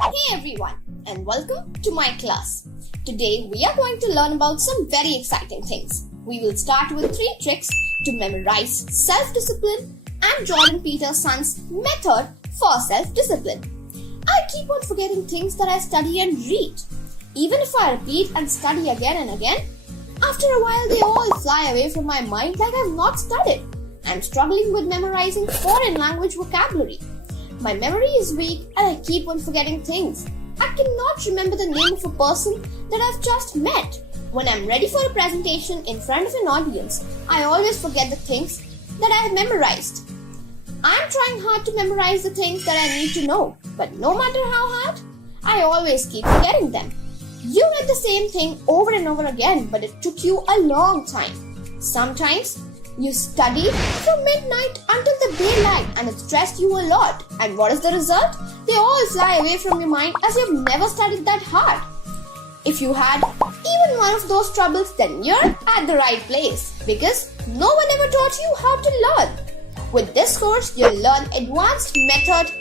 Hey everyone, and welcome to my class. Today we are going to learn about some very exciting things. We will start with 3 tricks to memorize self-discipline and Jordan Peterson's method for self-discipline. I keep on forgetting things that I study and read. Even if I repeat and study again and again, after a while they all fly away from my mind like I've not studied. I'm struggling with memorizing foreign language vocabulary. My memory is weak and I keep on forgetting things. I cannot remember the name of a person that I've just met. When I'm ready for a presentation in front of an audience, I always forget the things that I have memorized. I'm trying hard to memorize the things that I need to know, but no matter how hard, I always keep forgetting them. You read the same thing over and over again, but it took you a long time. Sometimes, you studied from midnight until the daylight and it stressed you a lot. And what is the result? They all fly away from your mind as you've never studied that hard. If you had even one of those troubles, then you're at the right place because no one ever taught you how to learn. With this course, you'll learn advanced method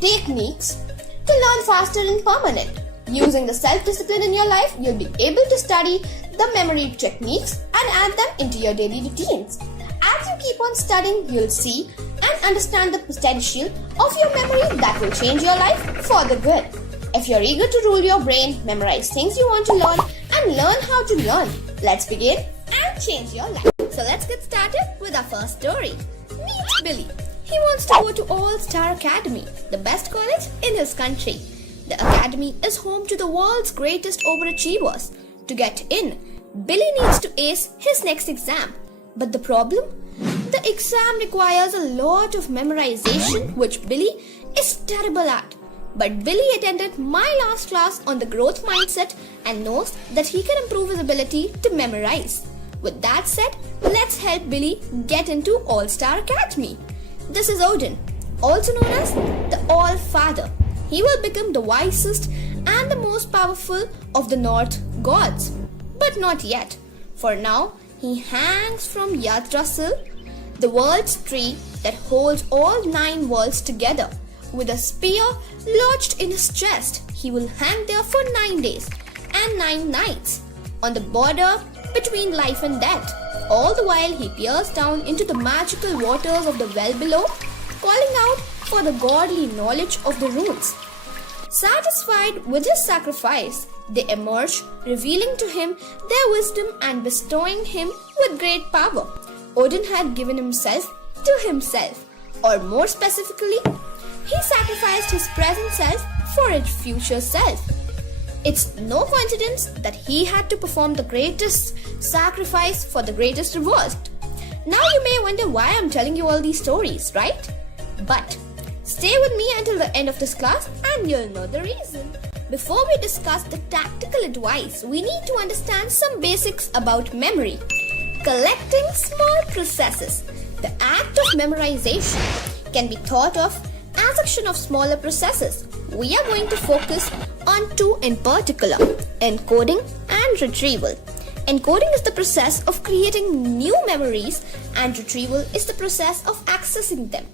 techniques to learn faster and permanent. Using the self-discipline in your life, you'll be able to study the memory techniques and add them into your daily routines. As you keep on studying, you'll see and understand the potential of your memory that will change your life for the good. If you're eager to rule your brain, memorize things you want to learn, and learn how to learn, let's begin and change your life. So let's get started with our first story. Meet Billy. He wants to go to All Star Academy, the best college in his country. The academy is home to the world's greatest overachievers. To get in, Billy needs to ace his next exam. But the problem? The exam requires a lot of memorization, which Billy is terrible at. But Billy attended my last class on the growth mindset and knows that he can improve his ability to memorize. With that said, let's help Billy get into All Star Academy. This is Odin, also known as the All-Father. He will become the wisest and the most powerful of the North gods. But not yet. For now, he hangs from Yggdrasil, the world's tree that holds all 9 worlds together. With a spear lodged in his chest, he will hang there for 9 days and 9 nights, on the border between life and death. All the while he peers down into the magical waters of the well below, calling out for the godly knowledge of the runes. Satisfied with his sacrifice, they emerge, revealing to him their wisdom and bestowing him with great power. Odin had given himself to himself, or more specifically, he sacrificed his present self for his future self. It's no coincidence that he had to perform the greatest sacrifice for the greatest reward. Now you may wonder why I'm telling you all these stories, right? But stay with me until the end of this class and you'll know the reason. Before we discuss the tactical advice, we need to understand some basics about memory. Collecting small processes. The act of memorization can be thought of as action of smaller processes. We are going to focus on 2 in particular, encoding and retrieval. Encoding is the process of creating new memories and retrieval is the process of accessing them.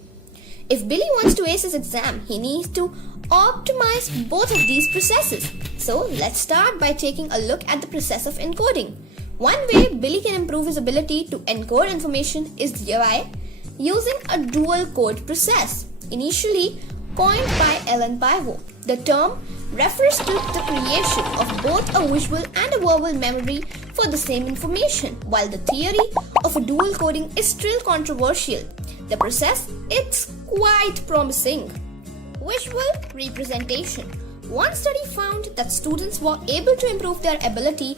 If Billy wants to ace his exam, he needs to optimize both of these processes. So let's start by taking a look at the process of encoding. One way Billy can improve his ability to encode information is by using a dual code process, initially coined by Ellen Pivot. The term refers to the creation of both a visual and a verbal memory for the same information. While the theory of a dual coding is still controversial, the process is quite promising. Visual representation. One study found that students were able to improve their ability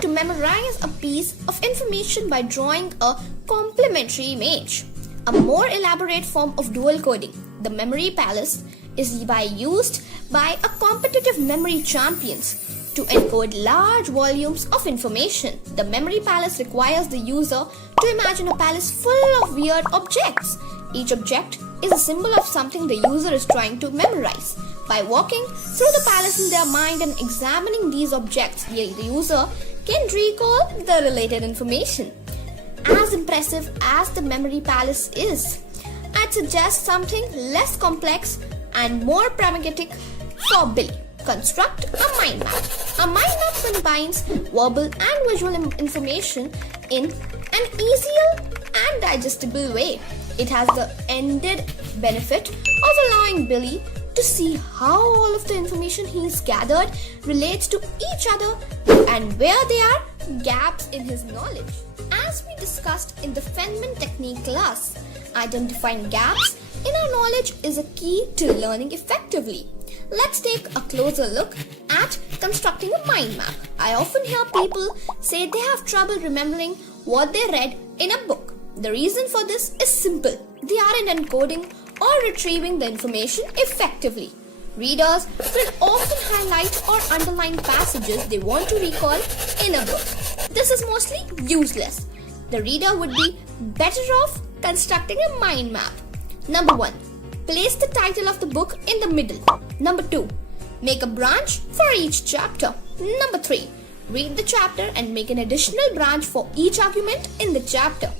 to memorize a piece of information by drawing a complementary image. A more elaborate form of dual coding, the memory palace, is used by a competitive memory champions to encode large volumes of information. The memory palace requires the user to imagine a palace full of weird objects. Each object is a symbol of something the user is trying to memorize. By walking through the palace in their mind and examining these objects, the user can recall the related information. As impressive as the memory palace is, I'd suggest something less complex and more pragmatic for Billy. Construct a mind map. A mind map combines verbal and visual information in an easier and digestible way. It has the ended benefit of allowing Billy to see how all of the information he's gathered relates to each other and where there are gaps in his knowledge. As we discussed in the Feynman technique class, identifying gaps in our knowledge is a key to learning effectively. Let's take a closer look at constructing a mind map. I often hear people say they have trouble remembering what they read in a book. The reason for this is simple. They aren't encoding or retrieving the information effectively. Readers will often highlight or underline passages they want to recall in a book. This is mostly useless. The reader would be better off constructing a mind map. Number 1. Place the title of the book in the middle. Number 2. Make a branch for each chapter. Number 3. Read the chapter and make an additional branch for each argument in the chapter.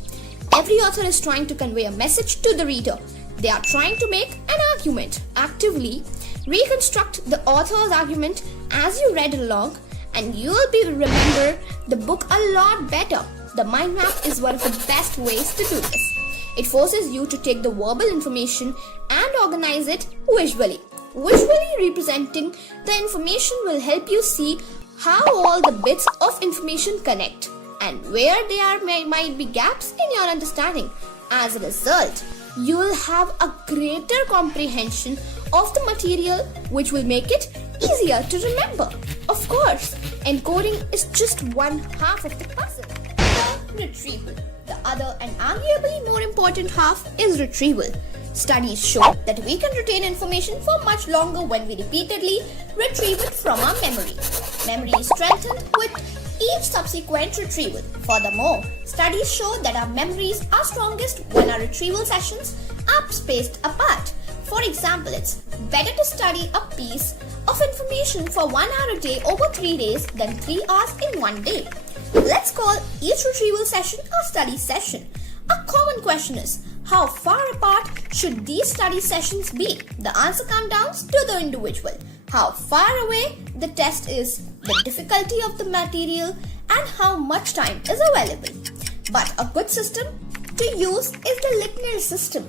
Every author is trying to convey a message to the reader. They are trying to make an argument. Actively reconstruct the author's argument as you read along, and you will remember the book a lot better. The mind map is one of the best ways to do this. It forces you to take the verbal information and organize it visually. Visually representing the information will help you see how all the bits of information connect and where there might be gaps in your understanding. As a result, you will have a greater comprehension of the material, which will make it easier to remember. Of course, encoding is just one half of the puzzle. The retrieval. The other and arguably more important half is retrieval. Studies show that we can retain information for much longer when we repeatedly retrieve it from our memory. Memory is strengthened with each subsequent retrieval. Furthermore, studies show that our memories are strongest when our retrieval sessions are spaced apart. For example, it's better to study a piece of information for 1 hour a day over 3 days than 3 hours in 1 day. Let's call each retrieval session a study session. A common question is, how far apart should these study sessions be? The answer comes down to the individual. How far away the test is, the difficulty of the material, and how much time is available. But a good system to use is the linear system.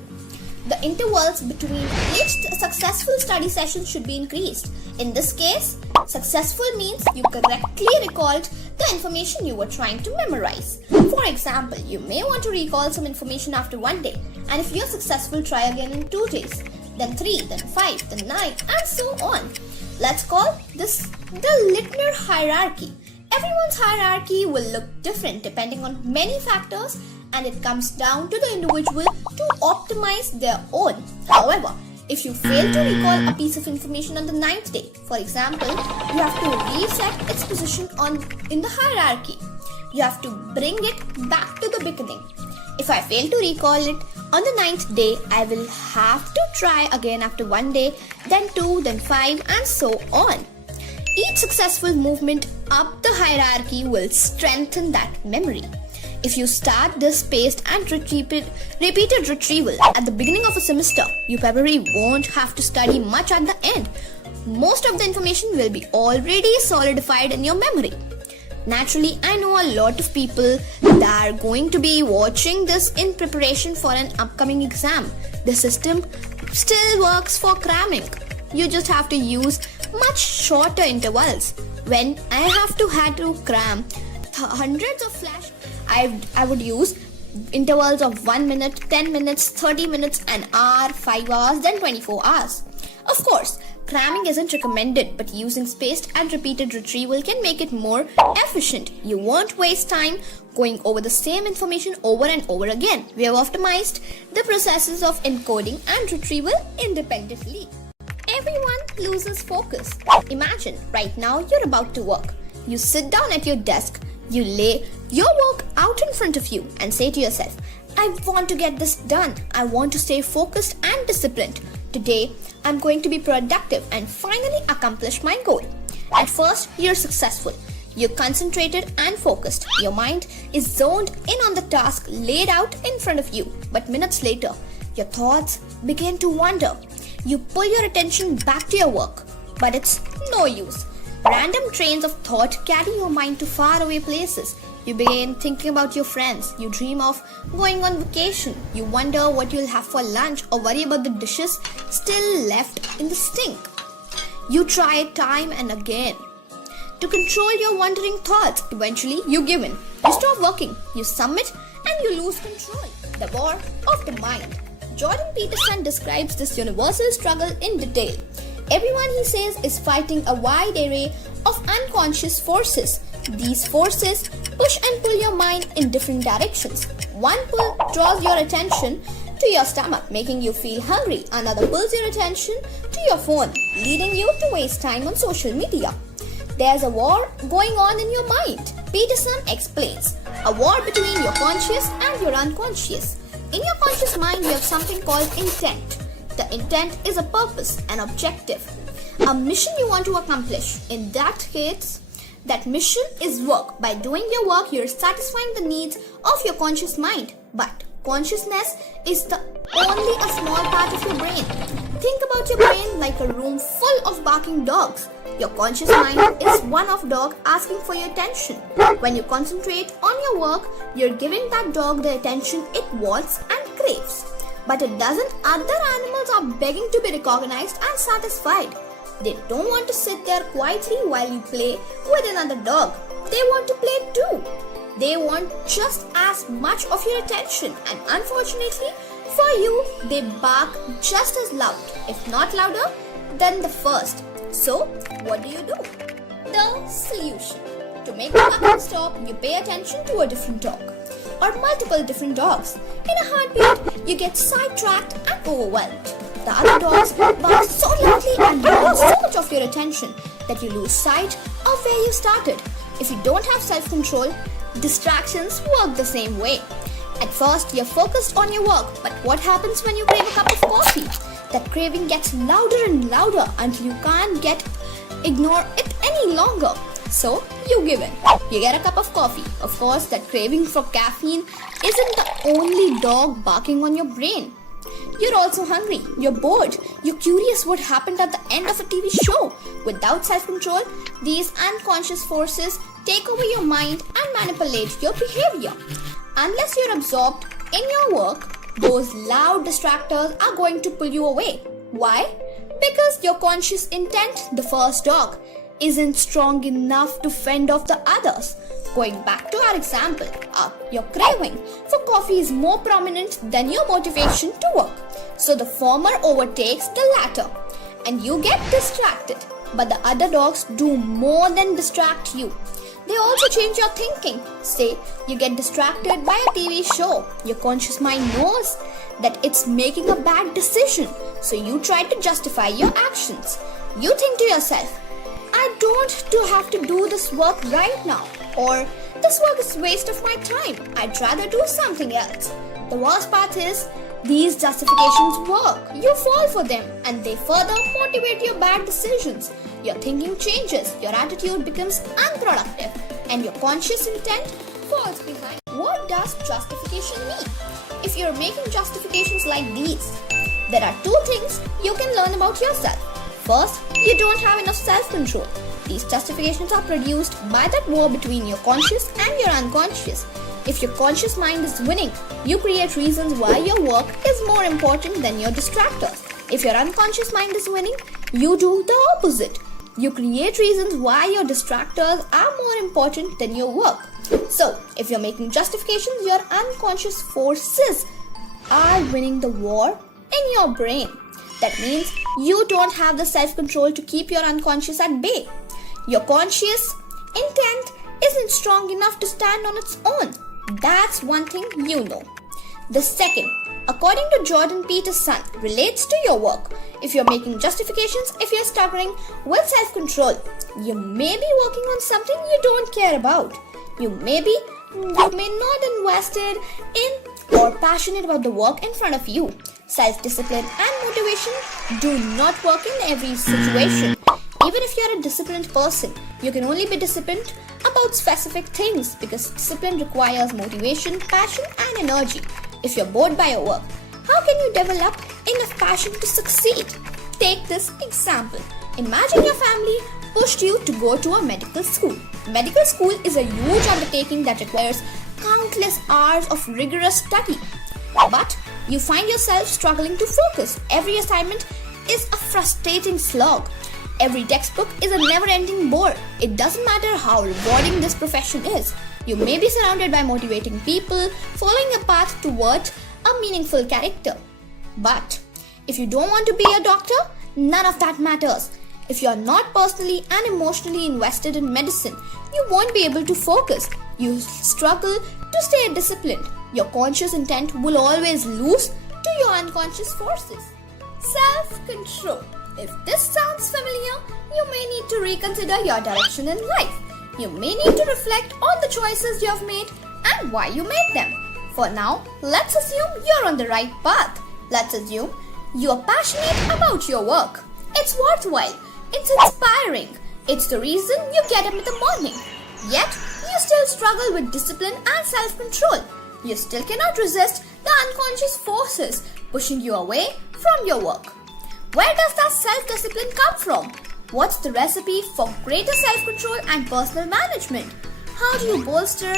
The intervals between each successful study session should be increased. In this case, successful means you correctly recalled the information you were trying to memorize. For example, you may want to recall some information after 1 day, and if you're successful, try again in 2 days, then 3, then 5, then 9, and so on. Let's call this the linear hierarchy. Everyone's hierarchy will look different depending on many factors, and it comes down to the individual to optimize their own. However, if you fail to recall a piece of information on the 9th day, for example, you have to reset its position in the hierarchy. You have to bring it back to the beginning. If I fail to recall it on the 9th day, I will have to try again after 1 day, then 2, then 5, and so on. Each successful movement up the hierarchy will strengthen that memory. If you start this spaced and repeated retrieval at the beginning of a semester, you probably won't have to study much at the end. Most of the information will be already solidified in your memory. Naturally, I know a lot of people that are going to be watching this in preparation for an upcoming exam. The system still works for cramming. You just have to use much shorter intervals. When I had to cram hundreds of flash, I would use intervals of 1 minute, 10 minutes, 30 minutes, an hour, 5 hours, then 24 hours. Of course, cramming isn't recommended, but using spaced and repeated retrieval can make it more efficient. You won't waste time going over the same information over and over again. We have optimized the processes of encoding and retrieval independently. Everyone loses focus. Imagine right now you're about to work. You sit down at your desk, you lay your work out in front of you and say to yourself, I want to get this done. I want to stay focused and disciplined. Today, I'm going to be productive and finally accomplish my goal. At first, you're successful. You're concentrated and focused. Your mind is zoned in on the task laid out in front of you. But minutes later, your thoughts begin to wander. You pull your attention back to your work. but it's no use. Random trains of thought carry your mind to faraway places. You begin thinking about your friends. You dream of going on vacation. You wonder what you'll have for lunch or worry about the dishes still left in the sink. You try time and again to control your wandering thoughts. Eventually, you give in. You stop working. You submit and you lose control. The war of the mind. Jordan Peterson describes this universal struggle in detail. Everyone, he says, is fighting a wide array of unconscious forces. These forces push and pull your mind in different directions. One pull draws your attention to your stomach, making you feel hungry. Another pulls your attention to your phone, leading you to waste time on social media. There's a war going on in your mind. Peterson explains, a war between your conscious and your unconscious. In your conscious mind, you have something called intent. The intent is a purpose, an objective, a mission you want to accomplish. In that case, that mission is work. By doing your work, you're satisfying the needs of your conscious mind. But consciousness is only a small part of your brain. Think about your brain like a room full of barking dogs. Your conscious mind is one of dog asking for your attention. When you concentrate on your work, you're giving that dog the attention it wants and craves. But a dozen other animals are begging to be recognized and satisfied. They don't want to sit there quietly while you play with another dog. They want to play too. They want just as much of your attention, and unfortunately for you, they bark just as loud, if not louder, than the first. So, what do? The solution. To make the barking stop, you pay attention to a different dog or multiple different dogs. In a heartbeat, you get sidetracked and overwhelmed. The other dogs bark so loudly and demand so much of your attention that you lose sight of where you started. If you don't have self-control, distractions work the same way. At first, you're focused on your work, but what happens when you crave a cup of coffee? That craving gets louder and louder until you can't ignore it any longer. So, you give in. You get a cup of coffee. Of course, that craving for caffeine isn't the only dog barking on your brain. You're also hungry, you're bored, you're curious what happened at the end of a TV show. Without self-control, these unconscious forces take over your mind and manipulate your behavior. Unless you're absorbed in your work, those loud distractors are going to pull you away. Why? Because your conscious intent, the first dog, isn't strong enough to fend off the others. Going back to our example, your craving for coffee is more prominent than your motivation to work. So the former overtakes the latter and you get distracted. But the other dogs do more than distract you. They also change your thinking. Say you get distracted by a TV show. Your conscious mind knows that it's making a bad decision. So you try to justify your actions. You think to yourself, I don't have to do this work right now. Or this work is a waste of my time. I'd rather do something else. The worst part is, these justifications work. You fall for them and they further motivate your bad decisions. Your thinking changes, your attitude becomes unproductive, and your conscious intent falls behind. What does justification mean? If you're making justifications like these, there are two things you can learn about yourself. First, you don't have enough self-control. These justifications are produced by that war between your conscious and your unconscious. If your conscious mind is winning, you create reasons why your work is more important than your distractors. If your unconscious mind is winning, you do the opposite. You create reasons why your distractors are more important than your work. So, if you're making justifications, your unconscious forces are winning the war in your brain. That means you don't have the self-control to keep your unconscious at bay. Your conscious intent isn't strong enough to stand on its own. That's one thing you know. The second, according to Jordan Peterson, relates to your work. If you're making justifications, if you're struggling with self-control, you may be working on something you don't care about. You may not invested in or passionate about the work in front of you. Self-discipline and motivation do not work in every situation. Even if you're a disciplined person, you can only be disciplined about specific things because discipline requires motivation, passion, and energy. If you're bored by your work, how can you develop enough passion to succeed? Take this example. Imagine your family pushed you to go to a medical school. Medical school is a huge undertaking that requires countless hours of rigorous study. But you find yourself struggling to focus. Every assignment is a frustrating slog. Every textbook is a never-ending bore. It doesn't matter how rewarding this profession is. You may be surrounded by motivating people, following a path toward a meaningful character. But if you don't want to be a doctor, none of that matters. If you are not personally and emotionally invested in medicine, you won't be able to focus. You struggle to stay disciplined. Your conscious intent will always lose to your unconscious forces. Self-control. If this sounds familiar, you may need to reconsider your direction in life. You may need to reflect on the choices you have made and why you made them. For now, let's assume you're on the right path. Let's assume you are passionate about your work. It's worthwhile. It's inspiring. It's the reason you get up in the morning. Yet, you still struggle with discipline and self-control. You still cannot resist the unconscious forces pushing you away from your work. Where does that self-discipline come from? What's the recipe for greater self-control and personal management? How do you bolster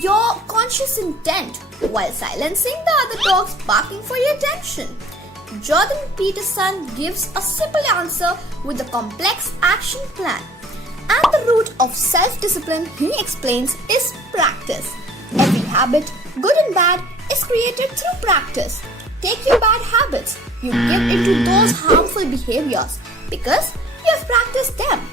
your conscious intent while silencing the other dogs barking for your attention? Jordan Peterson gives a simple answer with a complex action plan. At the root of self-discipline, he explains, is practice. Every habit, good and bad, is created through practice. Take your bad habits. You get into those harmful behaviors because you have practiced them.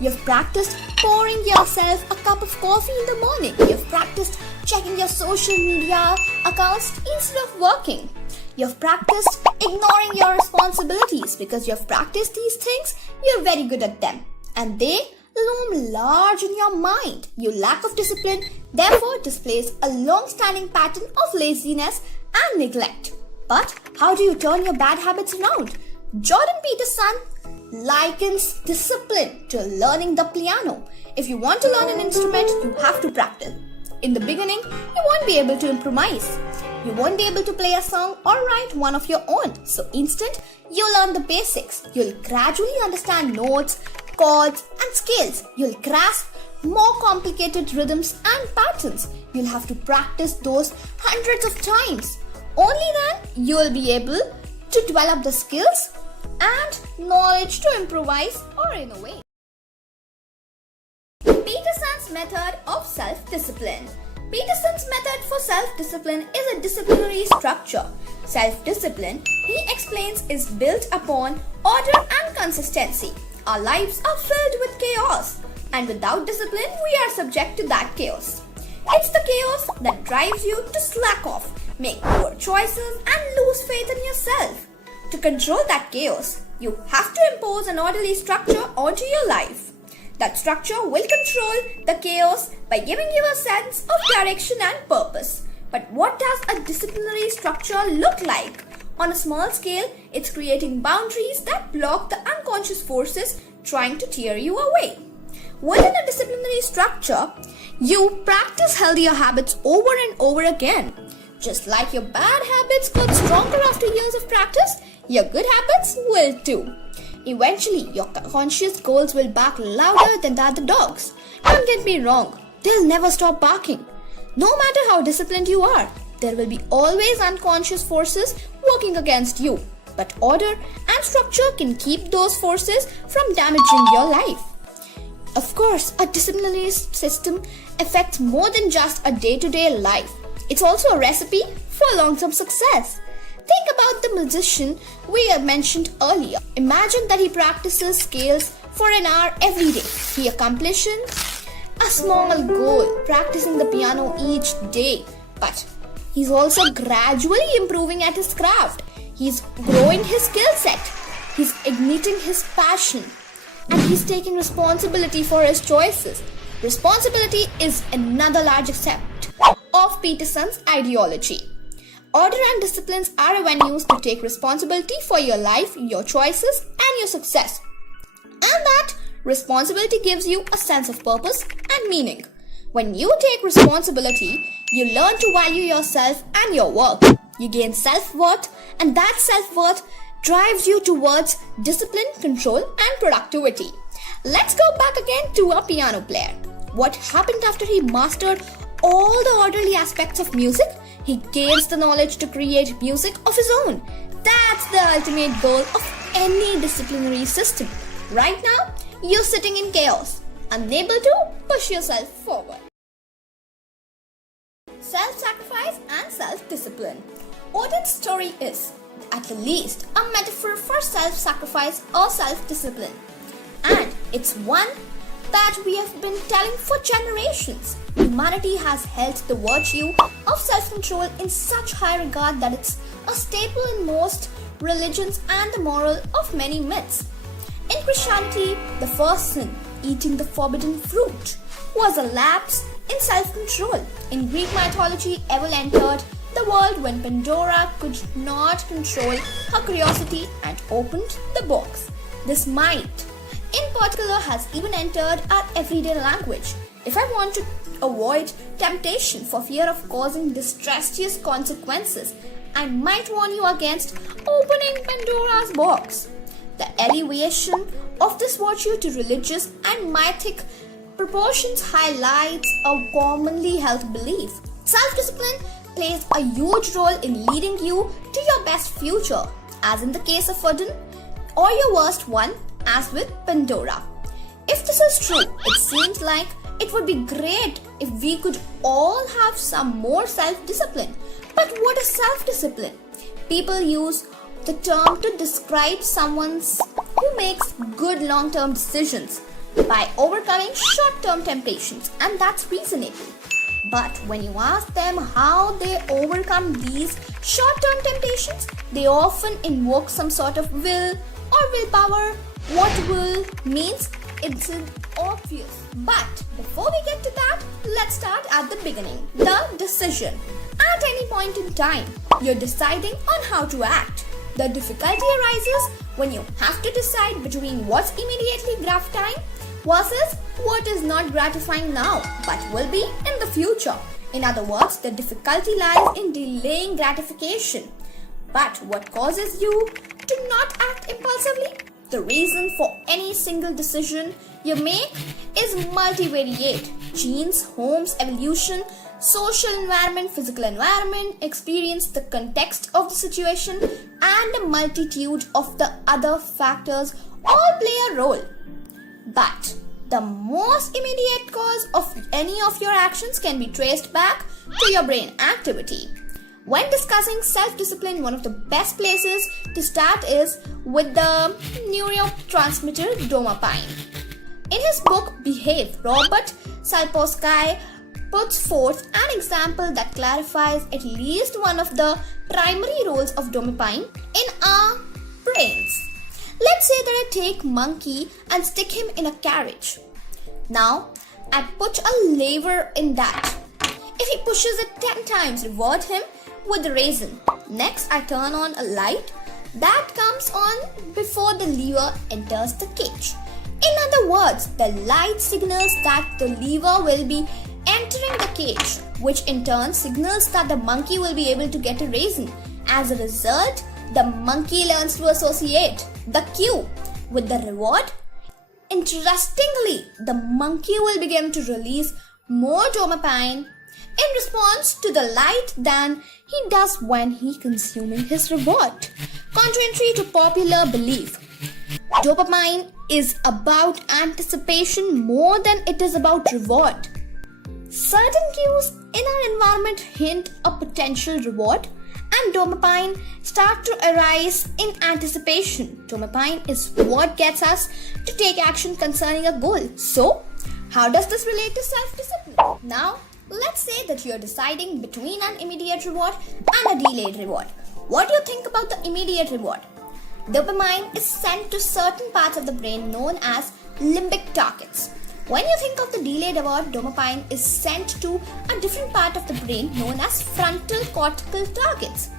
You have practiced pouring yourself a cup of coffee in the morning. You have practiced checking your social media accounts instead of working. You have practiced ignoring your responsibilities because you have practiced these things. You are very good at them and they loom large in your mind. Your lack of discipline therefore displays a long-standing pattern of laziness and neglect. But how do you turn your bad habits around? Jordan Peterson likens discipline to learning the piano. If you want to learn an instrument, you have to practice. In the beginning, you won't be able to improvise. You won't be able to play a song or write one of your own. So instead, you'll learn the basics. You'll gradually understand notes, chords and scales. You'll grasp more complicated rhythms and patterns. You'll have to practice those hundreds of times. Only then you'll be able to develop the skills and knowledge to improvise or innovate. Peterson's method of self-discipline. Peterson's method for self-discipline is a disciplinary structure. Self-discipline, he explains, is built upon order and consistency. Our lives are filled with chaos, and without discipline, we are subject to that chaos. It's the chaos that drives you to slack off, make poor choices, and lose faith in yourself. To control that chaos, you have to impose an orderly structure onto your life. That structure will control the chaos by giving you a sense of direction and purpose. But what does a disciplinary structure look like? On a small scale, it's creating boundaries that block the unconscious forces trying to tear you away. Within a disciplinary structure, you practice healthier habits over and over again. Just like your bad habits got stronger after years of practice, your good habits will too. Eventually, your conscious goals will bark louder than the other dogs. Don't get me wrong, they'll never stop barking. No matter how disciplined you are, there will be always unconscious forces working against you. But order and structure can keep those forces from damaging your life. Of course, a disciplinary system affects more than just a day-to-day life. It's also a recipe for long-term success. Think about the musician we have mentioned earlier. Imagine that he practices scales for an hour every day. He accomplishes a small goal, practicing the piano each day. But he's also gradually improving at his craft. He's growing his skill set. He's igniting his passion. And he's taking responsibility for his choices. Responsibility is another large aspect of Peterson's ideology. Order and disciplines are avenues to take responsibility for your life, your choices, and your success. And that responsibility gives you a sense of purpose and meaning. When you take responsibility, you learn to value yourself and your work. You gain self-worth, and that self-worth drives you towards discipline, control, and productivity. Let's go back again to a piano player. What happened after he mastered all the orderly aspects of music? He gains the knowledge to create music of his own. That's the ultimate goal of any disciplinary system. Right now, you're sitting in chaos, unable to push yourself forward. Self-sacrifice and self-discipline. Odin's story is, at least, a metaphor for self-sacrifice or self-discipline. And it's one that we have been telling for generations. Humanity has held the virtue of self-control in such high regard that it's a staple in most religions and the moral of many myths. In Christianity, the first sin, eating the forbidden fruit, was a lapse in self-control. In Greek mythology, Evil entered the world when Pandora could not control her curiosity and opened the box. This might, in particular, has even entered our everyday language. If I want to avoid temptation for fear of causing disastrous consequences, I might warn you against opening Pandora's box. The elevation of this virtue to religious and mythic proportions highlights a commonly held belief. Self-discipline plays a huge role in leading you to your best future, as in the case of Odin, or your worst one, as with Pandora. If this is true, it seems like it would be great if we could all have some more self-discipline. But what is self-discipline? People use the term to describe someone who makes good long-term decisions by overcoming short-term temptations, and that's reasonable. But when you ask them how they overcome these short-term temptations, they often invoke some sort of will or willpower. What will means it's obvious. But before we get to that, let's start at the beginning. The decision. At any point in time, you're deciding on how to act. The difficulty arises when you have to decide between what's immediately gratifying versus what is not gratifying now but will be in the future. In other words, the difficulty lies in delaying gratification. But what causes you to not act impulsively? The reason for any single decision you make is multivariate. Genes, homes, evolution, social environment, physical environment, experience, the context of the situation, and a multitude of the other factors all play a role. But the most immediate cause of any of your actions can be traced back to your brain activity. When discussing self-discipline, one of the best places to start is with the neurotransmitter dopamine. In his book Behave, Robert Sapolsky puts forth an example that clarifies at least one of the primary roles of dopamine in our brains. Let's say that I take monkey and stick him in a carriage. Now, I put a lever in that. If he pushes it 10 times, reward him with the raisin. Next, I turn on a light that comes on before the lever enters the cage. In other words, the light signals that the lever will be entering the cage, which in turn signals that the monkey will be able to get a raisin. As a result, the monkey learns to associate the cue with the reward. Interestingly, the monkey will begin to release more dopamine in response to the light than he does when he consuming his reward. Contrary to popular belief, dopamine is about anticipation more than it is about reward. Certain cues in our environment hint a potential reward, and dopamine start to arise in anticipation. Dopamine is what gets us to take action concerning a goal. So, how does this relate to self-discipline? Now, let's say that you are deciding between an immediate reward and a delayed reward. What do you think about the immediate reward? Dopamine is sent to certain parts of the brain known as limbic targets. When you think of the delayed reward, dopamine is sent to a different part of the brain known as frontal cortical targets.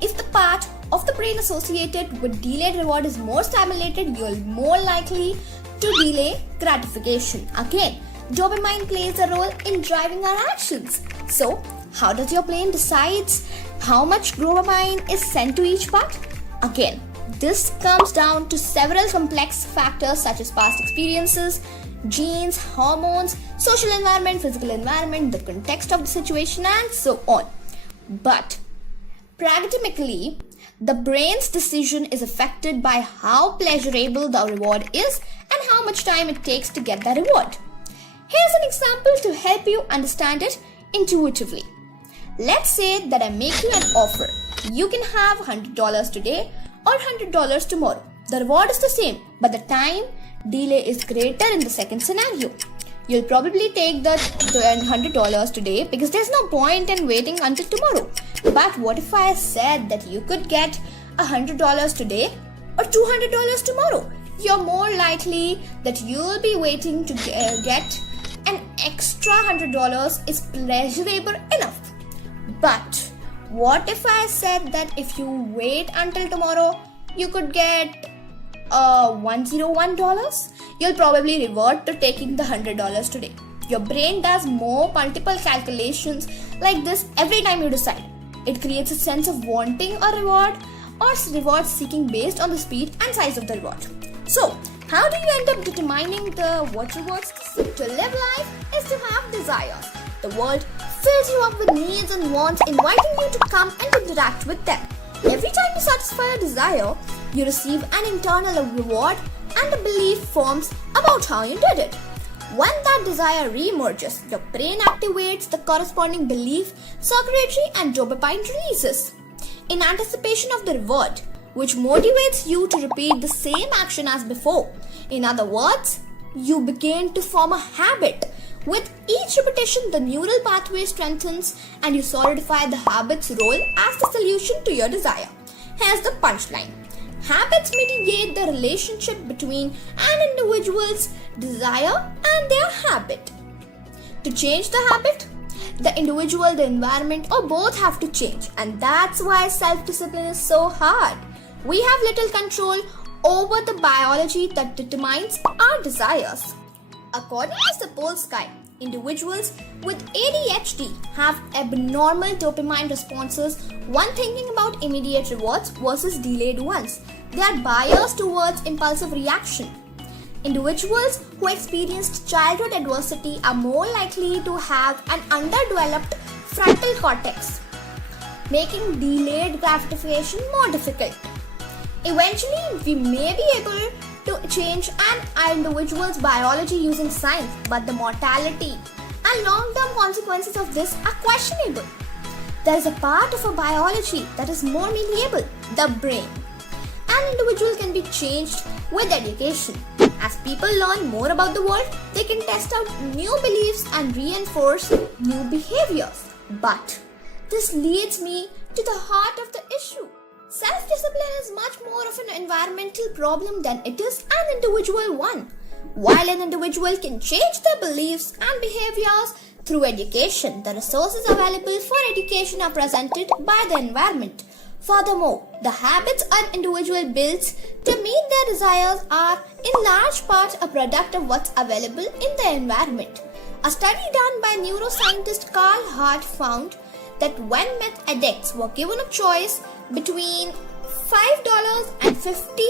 If the part of the brain associated with delayed reward is more stimulated, you are more likely to delay gratification. Again, dopamine plays a role in driving our actions. So, how does your brain decide how much dopamine is sent to each part? Again, this comes down to several complex factors such as past experiences, genes, hormones, social environment, physical environment, the context of the situation, and so on. But pragmatically, the brain's decision is affected by how pleasurable the reward is and how much time it takes to get the reward. Here's an example to help you understand it intuitively. Let's say that I'm making an offer. You can have $100 today or $100 tomorrow. The reward is the same, but the time delay is greater in the second scenario. You'll probably take the $100 today because there's no point in waiting until tomorrow. But what if I said that you could get $100 today or $200 tomorrow? You're more likely that you'll be waiting to get an extra $100 is pleasurable enough. But what if I said that if you wait until tomorrow, you could get $101? You'll probably revert to taking the $100 today. Your brain does multiple calculations like this every time you decide. It creates a sense of wanting a reward or reward seeking based on the speed and size of the reward. So, how do you end up determining what rewards to see? To live life is to have desires. The world fills you up with needs and wants, inviting you to come and interact with them. Every time you satisfy a desire, you receive an internal reward and a belief forms about how you did it. When that desire re-emerges, your brain activates the corresponding belief circuitry and dopamine releases in anticipation of the reward, which motivates you to repeat the same action as before. In other words, you begin to form a habit. With each repetition, the neural pathway strengthens and you solidify the habit's role as the solution to your desire. Here's the punchline. Habits mediate the relationship between an individual's desire and their habit. To change the habit, the individual, the environment, or both have to change. And that's why self-discipline is so hard. We have little control over the biology that determines our desires. According to Sapolsky, individuals with ADHD have abnormal dopamine responses when thinking about immediate rewards versus delayed ones. They are biased towards impulsive reaction. Individuals who experienced childhood adversity are more likely to have an underdeveloped frontal cortex, making delayed gratification more difficult. Eventually, we may be able to change an individual's biology using science, but the mortality and long-term consequences of this are questionable. There is a part of our biology that is more malleable, the brain. An individual can be changed with education. As people learn more about the world, they can test out new beliefs and reinforce new behaviors. But this leads me to the heart of the issue. Self-discipline is much more of an environmental problem than it is an individual one. While an individual can change their beliefs and behaviors through education, the resources available for education are presented by the environment. Furthermore, the habits an individual builds to meet their desires are in large part a product of what's available in the environment. A study done by neuroscientist Carl Hart found that when meth addicts were given a choice between $5 and 50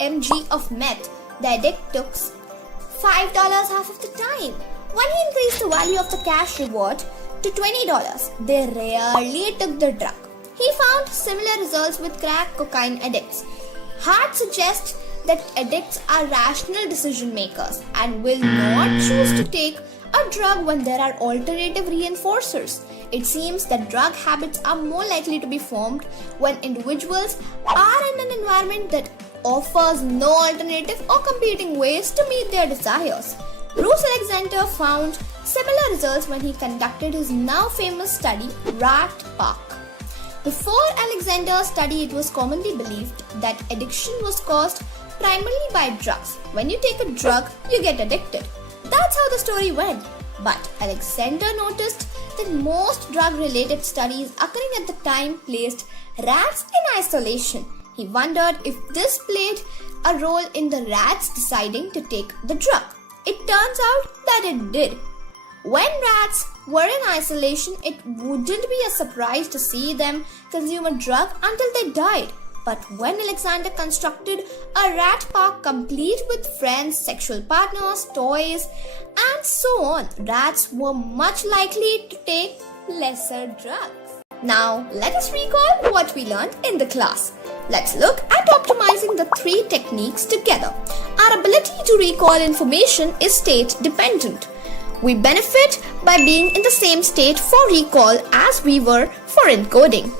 mg of meth, the addict took $5 half of the time. When he increased the value of the cash reward to $20, they rarely took the drug. He found similar results with crack cocaine addicts. Hart suggests that addicts are rational decision makers and will not choose to take a drug when there are alternative reinforcers. It seems that drug habits are more likely to be formed when individuals are in an environment that offers no alternative or competing ways to meet their desires. Bruce Alexander found similar results when he conducted his now famous study, Rat Park. Before Alexander's study, it was commonly believed that addiction was caused primarily by drugs. When you take a drug, you get addicted. That's how the story went. But Alexander noticed that most drug-related studies occurring at the time placed rats in isolation. He wondered if this played a role in the rats deciding to take the drug. It turns out that it did. When rats were in isolation, it wouldn't be a surprise to see them consume a drug until they died. But when Alexander constructed a rat park complete with friends, sexual partners, toys, and so on, rats were much likely to take lesser drugs. Now, let us recall what we learned in the class. Let's look at optimizing the three techniques together. Our ability to recall information is state dependent. We benefit by being in the same state for recall as we were for encoding.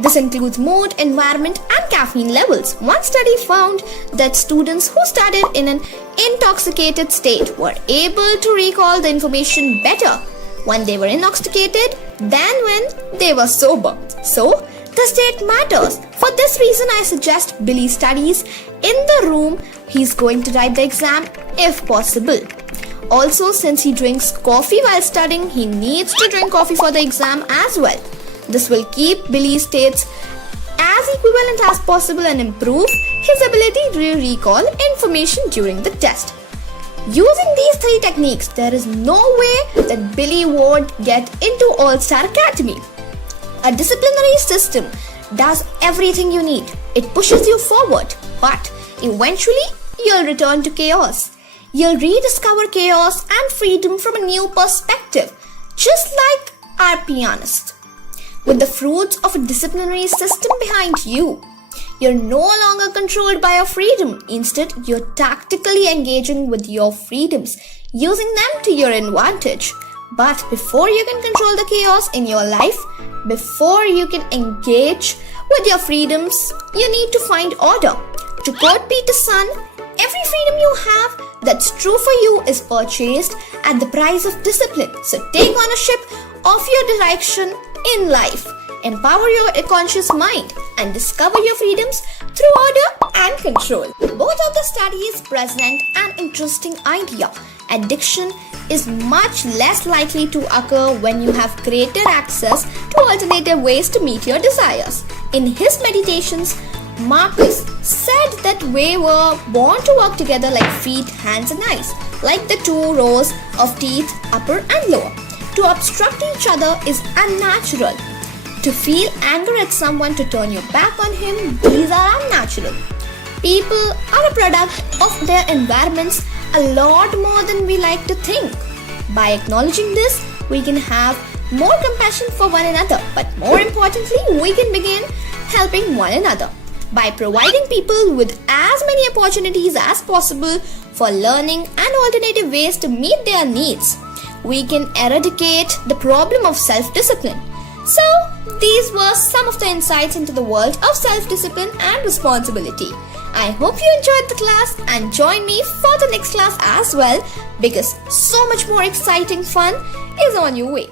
This includes mood, environment, and caffeine levels. One study found that students who studied in an intoxicated state were able to recall the information better when they were intoxicated than when they were sober. So, the state matters. For this reason, I suggest Billy studies in the room he's going to write the exam if possible. Also, since he drinks coffee while studying, he needs to drink coffee for the exam as well. This will keep Billy's states as equivalent as possible and improve his ability to recall information during the test. Using these three techniques, there is no way that Billy would get into All-Star Academy. A disciplinary system does everything you need. It pushes you forward, but eventually you'll return to chaos. You'll rediscover chaos and freedom from a new perspective, just like our pianist. With the fruits of a disciplinary system behind you, you're no longer controlled by your freedom. Instead, you're tactically engaging with your freedoms, using them to your advantage. But before you can control the chaos in your life, before you can engage with your freedoms, you need to find order. To quote Peter's son, every freedom you have that's true for you is purchased at the price of discipline. So take ownership of your direction in life. Empower your conscious mind and discover your freedoms through order and control. Both of the studies present an interesting idea. Addiction is much less likely to occur when you have greater access to alternative ways to meet your desires. In his meditations, Marcus said that we were born to work together like feet, hands, and eyes, like the two rows of teeth, upper and lower. To obstruct each other is unnatural. To feel anger at someone, to turn your back on him, these are unnatural. People are a product of their environments a lot more than we like to think. By acknowledging this, we can have more compassion for one another, but more importantly, we can begin helping one another by providing people with as many opportunities as possible for learning and alternative ways to meet their needs. We can eradicate the problem of self-discipline. So, these were some of the insights into the world of self-discipline and responsibility. I hope you enjoyed the class and join me for the next class as well, because so much more exciting fun is on your way.